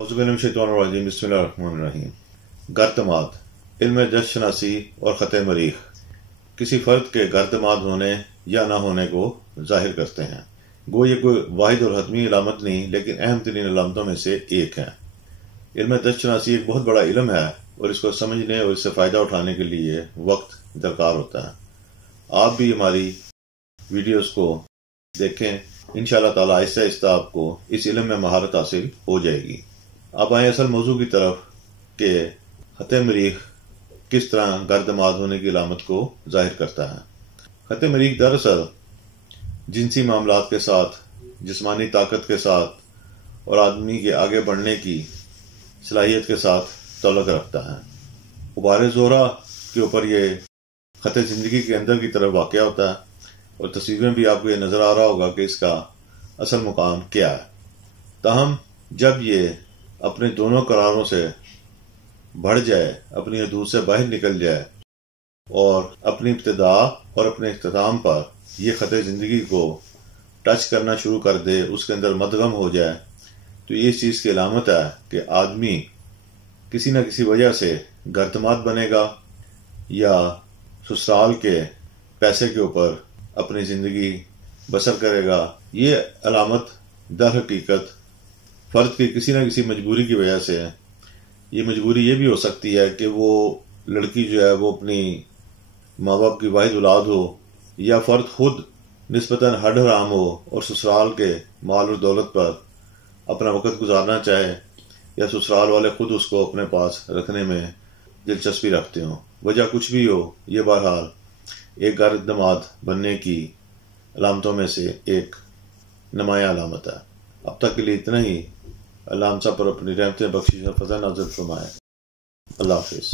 बिस्मिल्लाहिर्रहमानिर्रहीम। गर्दमाद इल्म जस शनासी और ख़त मरीख किसी फ़र्द के गर्दमाद होने या ना होने को ज़ाहिर करते हैं। गो ये कोई वाहिद और हतमी अलामत नहीं, लेकिन अहम तरीन अलामतों में से एक है। इल्म जस शनासी एक बहुत बड़ा इल्म है और इसको समझने और इससे फ़ायदा उठाने के लिए वक्त दरकार होता है। आप भी हमारी वीडियोस को देखें, इंशाअल्लाह ताला आहिस्ता आहिस्ता आपको इस इल्म में महारत हासिल हो जाएगी। अब आए असल मौजू की तरफ कि ख़त मरीख किस तरह गर्दमाद होने की अलामत को जाहिर करता है। ख़त मरीख दरअसल जिनसी मामलात के साथ, जिस्मानी ताकत के साथ और आदमी के आगे बढ़ने की सलाहियत के साथ ताल्लुक़ रखता है। गुबार ज़ोहरा के ऊपर ये ख़त ज़िंदगी के अंदर की तरफ वाक़या होता है और तस्वीर में भी आपको ये नज़र आ रहा होगा कि इसका असल मुकाम क्या है। ताहम जब ये अपने दोनों किनारों से बढ़ जाए, अपनी हदूद से बाहर निकल जाए और अपनी इब्तिदा और अपने इख्तिताम पर यह ख़त ज़िंदगी को टच करना शुरू कर दे, उसके अंदर मदगम हो जाए, तो ये इस चीज़ की अलामत है कि आदमी किसी न किसी वजह से गर्दमाद बनेगा या ससुराल के पैसे के ऊपर अपनी ज़िंदगी बसर करेगा। ये अलामत दर हकीकत फ़र्द की किसी न किसी मजबूरी की वजह से है। ये मजबूरी ये भी हो सकती है कि वो लड़की जो है वो अपनी माँ बाप की वाहिद औलाद हो, या फ़र्द खुद निस्बतन हड हराम हो और ससुराल के माल और दौलत पर अपना वक़्त गुजारना चाहे, या ससुराल वाले खुद उसको अपने पास रखने में दिलचस्पी रखते हों। वजह कुछ भी हो, ये बहरहाल एक गर्दमाद बनने की अलामतों में से एक नुमायाँ अलामत है। अब तक के लिए इतना ही। अल्लाह हम सब पर अपनी रहमतें बख्शिश और फज़ल नाज़िल फरमाए। अल्लाह हाफ़िज़।